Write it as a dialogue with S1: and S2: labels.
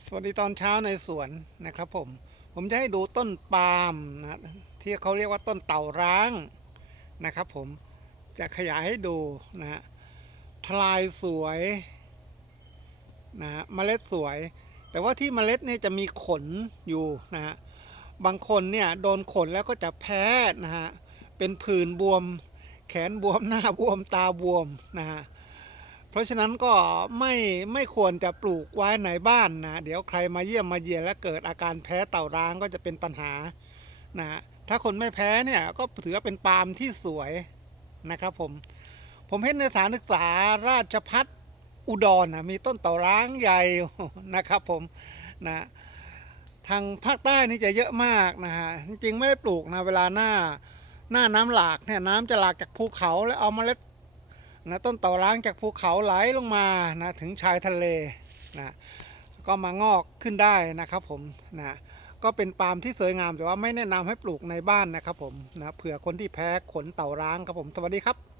S1: สวัสดีตอนเช้าในสวนนะครับผม ผมจะให้ดูต้นปาล์มนะที่เขาเรียกว่าต้นเต่าร้างนะครับผมจะขยายให้ดูนะฮะทลายสวยนะฮะเมล็ดสวย แต่ว่าที่เมล็ดเนี่ยจะมีขนอยู่นะฮะบางคนเนี่ยโดนขนแล้วก็จะแพ้นะฮะเป็นผื่นบวม แขนบวมหน้าบวมตาบวมนะฮะ เพราะฉะนั้นก็ไม่ไม่ควรจะปลูกไว้ในบ้านนะเดี๋ยวใครมาเยี่ยมมาเยียนแล้วเกิดอาการแพ้เต่าร้างก็จะเป็นปัญหานะฮะถ้าคนไม่แพ้เนี่ยก็ถือว่าเป็นปาล์มที่สวยนะครับผมผมเห็นในสถานศึกษาราชพัฒอุดรนะมีต้นเต่าร้างใหญ่นะครับผมนะทางภาคใต้นี่จะเยอะมากนะฮะจริงๆไม่ได้ปลูกนะเวลาหน้าหน้าน้ำหลากเนี่ยน้ำจะหลากจากภูเขาแล้วเอาเมาเล็ด นะต้นเต่าร้างจากภูเขาไหลลงมานะถึงชายทะเลนะก็มางอกขึ้นได้นะครับผมนะก็เป็นปาล์มที่สวยงามแต่ว่าไม่แนะนำให้ปลูกในบ้านนะครับผมนะเผื่อคนที่แพ้ขนเต่าร้างครับผมสวัสดีครับ